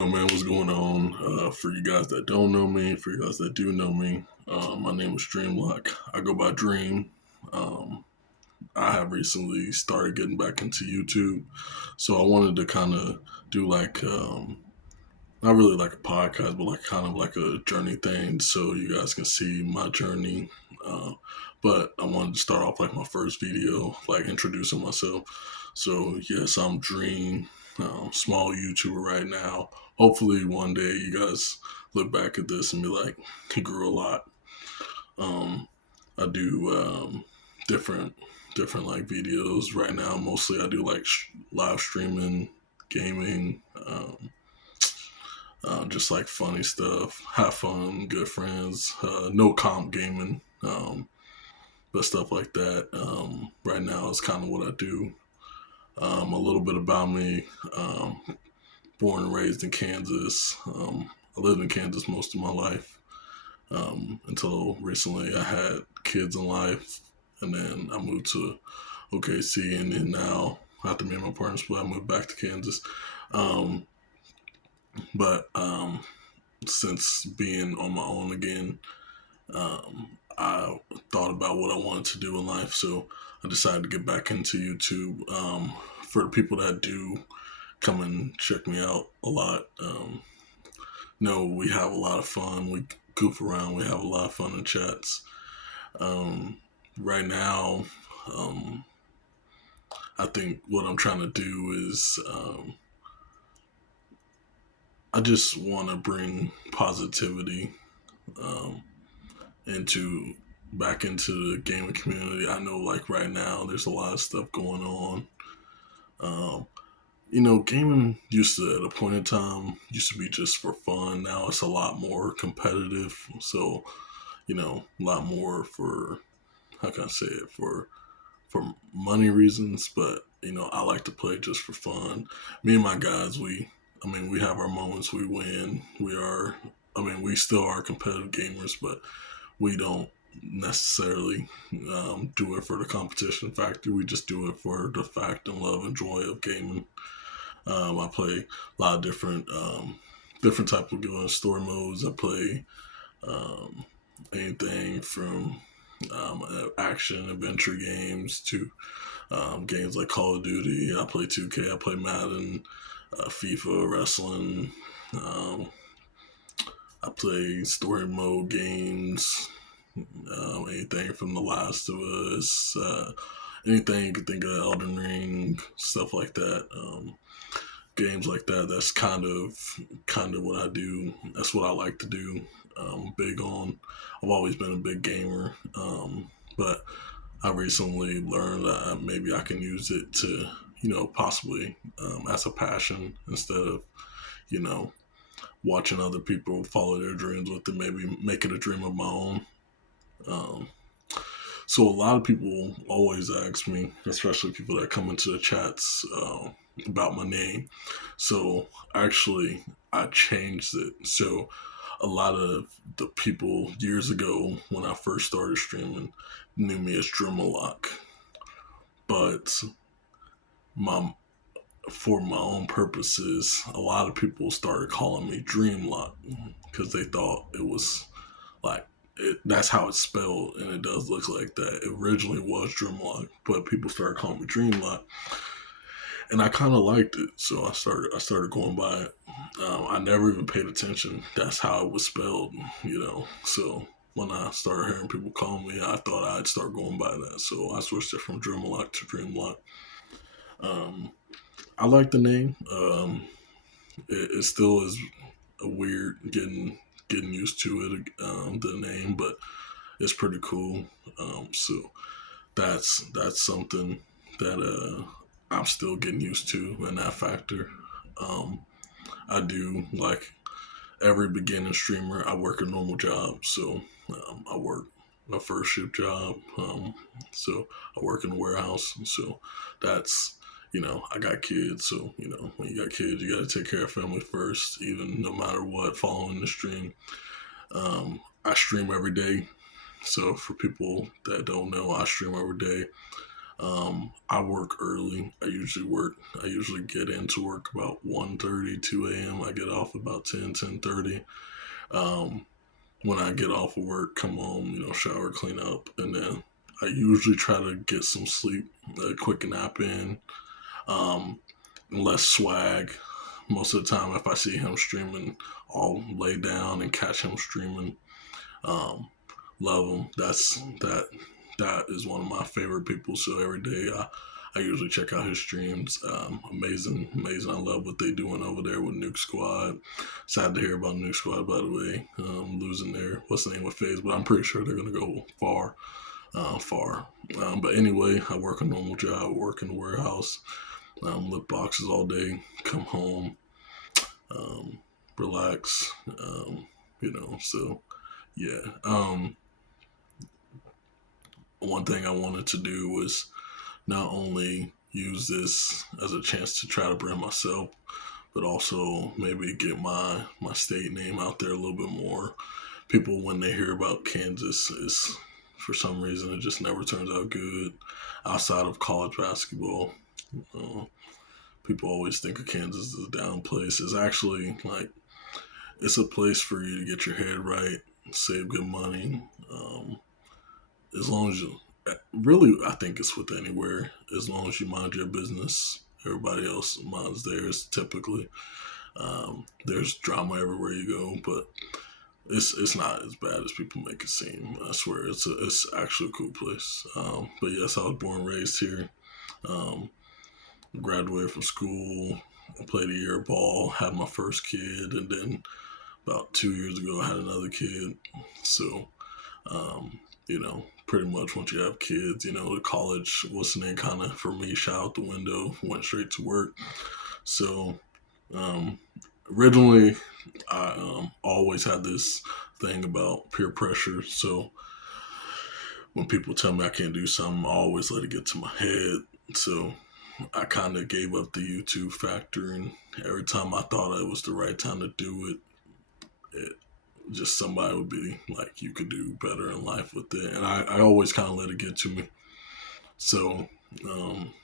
Oh man, what's going on? For you guys that don't know me, for you guys that do know me, my name is Dremelok. I go by Dreme. Um, I have recently started getting back into YouTube, so I wanted to kind of do like not really like a podcast, but like kind of like a journey thing, so you guys can see my journey. Uh, but I wanted to start off like my first video, like introducing myself. So yes, I'm Dream, small YouTuber right now. Hopefully one day you guys look back at this and be like, he grew a lot. Um, I do different different like videos right now. Mostly I do like live streaming, gaming. Just like funny stuff, have fun, good friends, no comp gaming, but stuff like that. Right now is kind of what I do. A little bit about me. Born and raised in Kansas. I lived in Kansas most of my life until recently. I had kids in life, and then I moved to OKC, and then now after me and my partner split, I moved back to Kansas. Um, but since being on my own again, I thought about what I wanted to do in life, so I decided to get back into YouTube. For the people that do come and check me out a lot, no, we have a lot of fun. We goof around. We have a lot of fun in chats. Right now, um, I think what I'm trying to do is I just want to bring positivity um, into back into the gaming community. I know like right now there's a lot of stuff going on. Um, Gaming used to at a point in time used to be just for fun. Now it's a lot more competitive. So, a lot more for how can I say it, for money reasons, but I like to play just for fun. Me and my guys, we have our moments. We win. We still are competitive gamers, but we don't necessarily do it for the competition factor. We just do it for the fact and love and joy of gaming. I play a lot of different type of story modes. I play um, anything from action adventure games to games like Call of Duty. I play 2K. I play Madden, FIFA, wrestling. Um, I play story mode games. Anything from The Last of Us. Anything you could think of, Elden Ring, stuff like that. Games like that. That's kind of what I do. That's what I like to do. Big on. I've always been a big gamer, but I recently learned that maybe I can use it to, possibly as a passion instead of, you know, watching other people follow their dreams with it, maybe make it a dream of my own. Um, so a lot of people always ask me, especially people that come into the chats, about my name. So actually, I changed it. So a lot of the people years ago when I first started streaming knew me as Dremelok, but my for my own purposes, a lot of people started calling me Dremelok because they thought it was like that's how it's spelled, and it does look like that. It originally was Dremelok, but people started calling me Dremelok, and I kind of liked it, so I started going by it. I never even paid attention. That's how it was spelled. So when I started hearing people call me, I thought I'd start going by that. So I switched it from Dremelok to Dremelok. Um, I like the name. It still is a weird getting used to it, the name, but it's pretty cool. So that's something that I'm still getting used to in that factor. Um, I do like every beginning streamer. I work a normal job, so I work a first shift job. So I work in a warehouse. So that's I got kids. So when you got kids, you got to take care of family first, even no matter what. Following the stream, I stream every day. So for people that don't know, I stream every day. I work early. I usually get into work about 1:30, 2 a.m. I get off about 10:30. Um, when I get off of work, come home, shower, clean up, and then I usually try to get some sleep, a quick nap in, um, less swag. Most of the time, if I see him streaming, I'll lay down and catch him streaming. Um, Love him. That is one of my favorite people. So every day I usually check out his streams. Amazing, amazing. I love what they doing over there with Nuke Squad. Sad to hear about Nuke Squad, by the way, losing their what's the name of phase, but I'm pretty sure they're gonna go far, far. But anyway, I work a normal job, work in the warehouse, lift boxes all day, come home, um, relax. So yeah. One thing I wanted to do was not only use this as a chance to try to brand myself, but also maybe get my state name out there a little bit more. People, when they hear about Kansas, is for some reason it just never turns out good. Outside of college basketball, uh, people always think of Kansas as a down place. It's actually like it's a place for you to get your head right, save good money. As long as you really, I think it's with anywhere. As long as you mind your business, everybody else minds theirs. Typically, there's drama everywhere you go, but it's not as bad as people make it seem. I swear, it's actually a cool place. But yes, I was born and raised here. Um, Graduated from school, played a year of ball, had my first kid, and then about 2 years ago, I had another kid. So pretty much once you have kids, the college, what's the name, kind of for me, shot out the window, went straight to work. So, um, originally, I always had this thing about peer pressure. So, when people tell me I can't do something, I always let it get to my head. So, I kind of gave up the YouTube factor, and every time I thought it was the right time to do it just somebody would be like, you could do better in life with it. And I always kind of let it get to me. So um,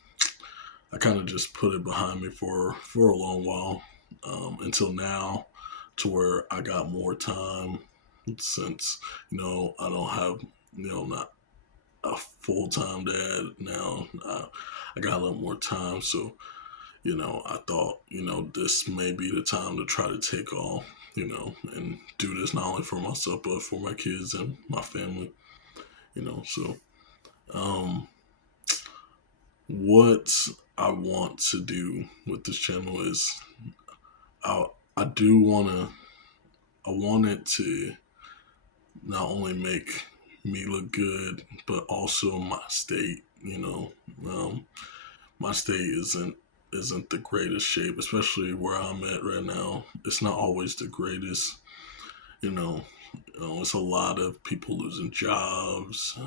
I kind of just put it behind me for a long while, until now, to where I got more time since, I don't have, not a full time dad now. I got a little more time. So I thought, this may be the time to try to take off, and do this not only for myself, but for my kids and my family, So, um, what I want to do with this channel is I, I do want to, I want it to not only make me look good, but also my state, my state isn't the greatest shape, especially where I'm at right now. It's not always the greatest. You know, it's a lot of people losing jobs.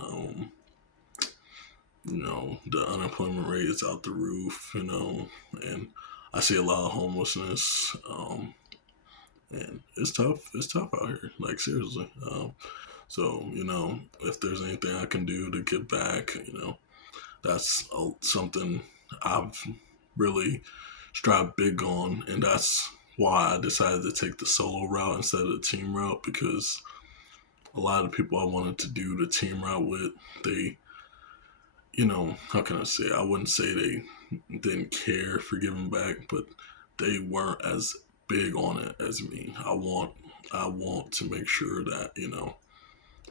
The unemployment rate is out the roof. And I see a lot of homelessness. And it's tough. It's tough out here. Like seriously. So if there's anything I can do to get back, that's something I've really strive big on, and that's why I decided to take the solo route instead of the team route, because a lot of people I wanted to do the team route with, they, how can I say? I wouldn't say they didn't care for giving back, but they weren't as big on it as me. I want to make sure that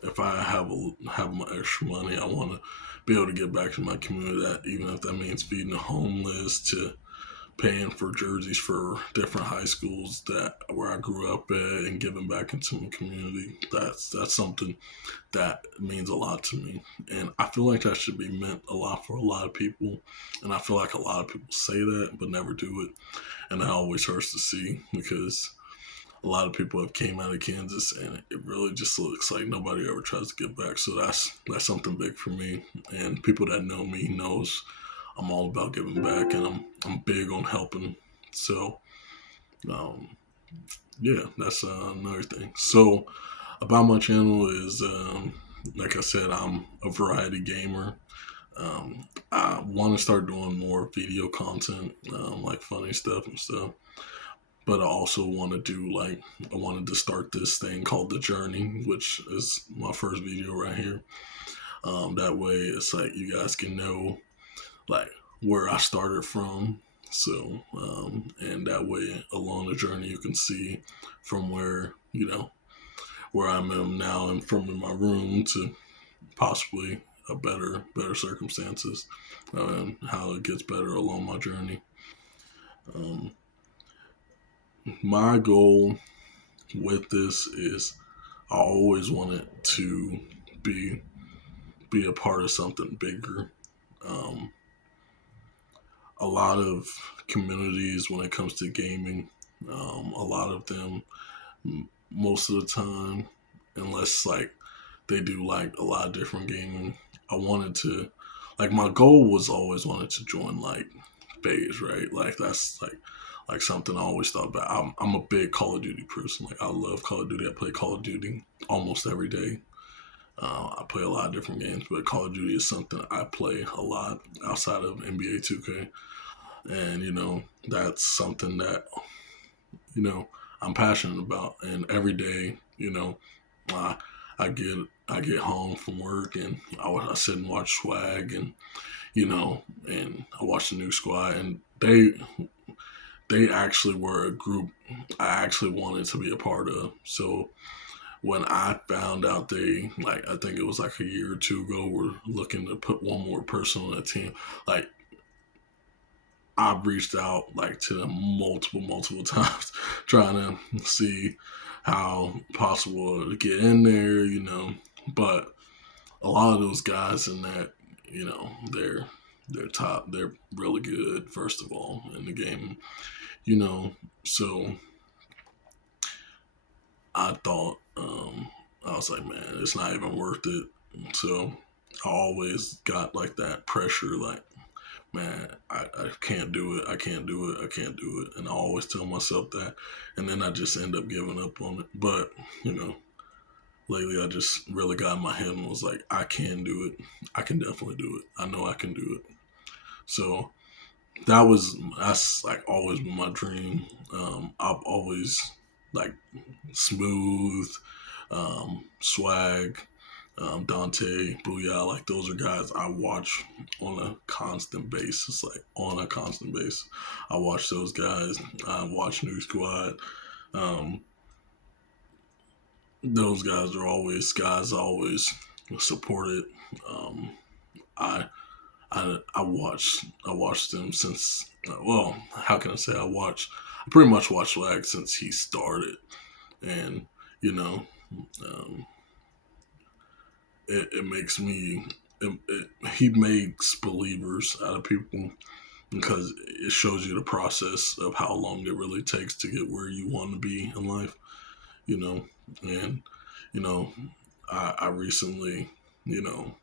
if I have my extra money, I want to be able to get back to my community. That even if that means feeding the homeless, to paying for jerseys for different high schools that where I grew up at, and giving back into my community. That's something that means a lot to me, and I feel like that should be meant a lot for a lot of people. And I feel like a lot of people say that but never do it, and that always hurts to see, because a lot of people have came out of Kansas, and it really just looks like nobody ever tries to get back. So that's something big for me. And people that know me knows I'm all about giving back, and I'm big on helping. So um, yeah, that's another thing. So about my channel is, like I said, I'm a variety gamer. I want to start doing more video content, like funny stuff and stuff. But I also want to do like I wanted to start this thing called The Journey, which is my first video right here. That way, it's like you guys can know like where I started from. So, and that way, along the journey, you can see from where where I am now and from in my room to possibly a better circumstances, and how it gets better along my journey. Um, my goal with this is I always wanted to be be a part of something bigger. Um, a lot of communities when it comes to gaming, a lot of them, most of the time, unless like they do like a lot of different gaming, I wanted to, like my goal was always wanted to join like phase, right? Like that's like something I always thought about. I'm a big Call of Duty person. Like I love Call of Duty. I play Call of Duty almost every day. I play a lot of different games, but Call of Duty is something I play a lot outside of NBA 2K. And that's something that you know I'm passionate about. And every day, I I get I get home from work and I sit and watch Swag and and I watch the new squad and they actually were a group I actually wanted to be a part of. So when I found out they like I think it was like a year or two ago were looking to put one more person on the team, like I've reached out like to them multiple times trying to see how possible to get in there, But a lot of those guys in that, they're top, they're really good, first of all, in the game, you know. So I thought, I was like, man, it's not even worth it. So I always got like that pressure, like, man, I can't do it. I can't do it. I can't do it. And I always tell myself that. And then I just end up giving up on it. But, lately I just really got in my head and was like, I can do it. I can definitely do it. I know I can do it. So that's like always been my dream. I've always like Smooth, Swag, Dante, Booyah, like those are guys I watch on a constant basis, like on a constant basis. I watch those guys. I watch New Squad. Um, those guys are always guys I always supported. Um, I I watched them since well, how can I say I pretty much watched Swag since he started, and you know, um, it makes me he makes believers out of people because it shows you the process of how long it really takes to get where you want to be in life, you know. And you know, I recently, you know,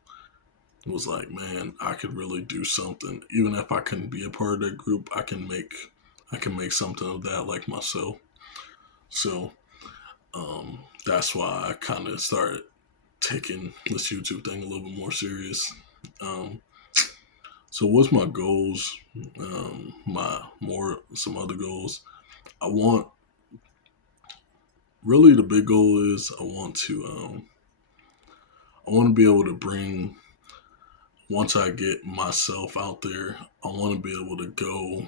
was like, man, I could really do something. Even if I couldn't be a part of that group, I can make something of that like myself. So that's why I kind of started taking this YouTube thing a little bit more serious. Um, so what's my goals? My more some other goals. I want really the big goal is I want to be able to bring once I get myself out there. I want to be able to go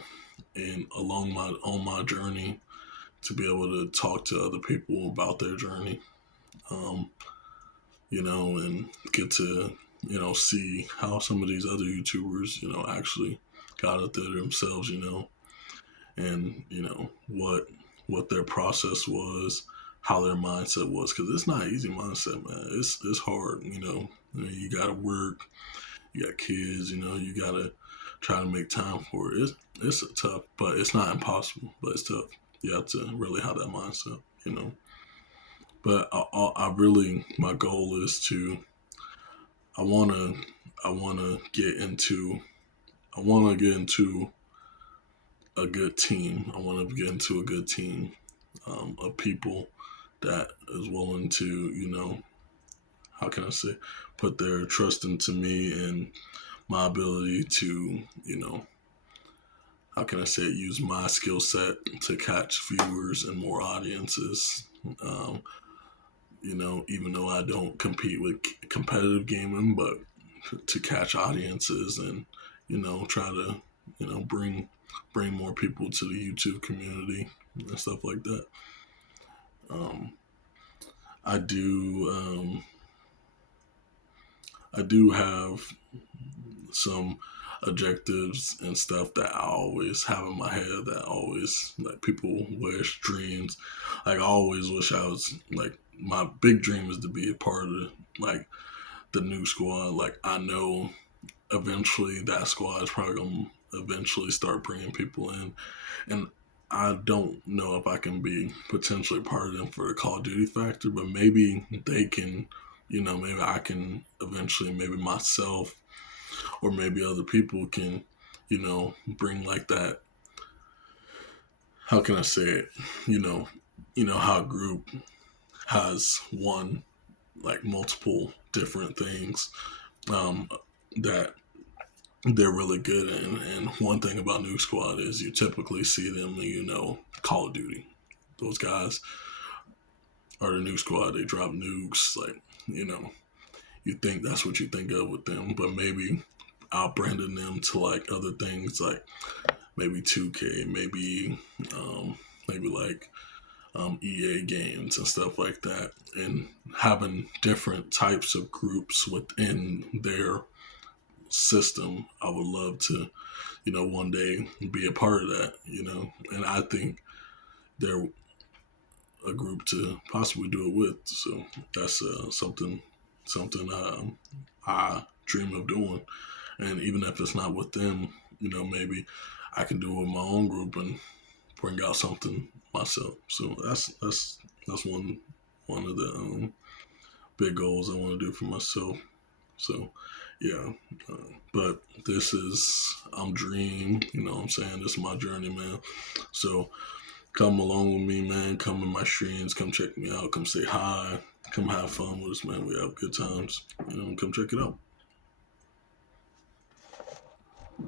and along my on my journey to be able to talk to other people about their journey. Um, and get to, see how some of these other YouTubers, actually got out there themselves, and, what their process was, how their mindset was. Cause it's not an easy mindset, man. It's hard, you gotta work, you got kids, you gotta try to make time for it. It's tough, but it's not impossible, but it's tough. You have to really have that mindset, But I really, my goal is to I wanna I wanna get into I wanna get into a good team. I wanna get into a good team of people that is willing to, how can I say, put their trust into me and my ability to, how can I say it, use my skill set to catch viewers and more audiences. Um, even though I don't compete with competitive gaming, but to catch audiences and, try to, bring more people to the YouTube community and stuff like that. Um, I do, I do have some objectives and stuff that I always have in my head that always like people wish dreams. Like I always wish I was like my big dream is to be a part of like the new squad. Like I know eventually that squad is probably gonna eventually start bringing people in, and I don't know if I can be potentially part of them for the Call of Duty factor, but maybe they can. Maybe I can eventually, maybe myself or maybe other people can, bring like that. How can I say it? How a group has won like multiple different things um, that they're really good in. And one thing about Nuke Squad is you typically see them, Call of Duty. Those guys are the Nuke Squad. They drop nukes, like, you think that's what you think of with them, but maybe outbranding them to like other things like maybe 2K, maybe like EA games and stuff like that, and having different types of groups within their system. I would love to, one day be a part of that, and I think they're a group to possibly do it with. So that's something I dream of doing. And even if it's not with them, maybe I can do it with my own group and bring out something myself. So that's one of the big goals I want to do for myself. So yeah, but I'm Dream. You know what I'm saying? This is my journey, man. So come along with me, man. Come in my streams. Come check me out. Come say hi. Come have fun with us, man. We have good times. Come check it out.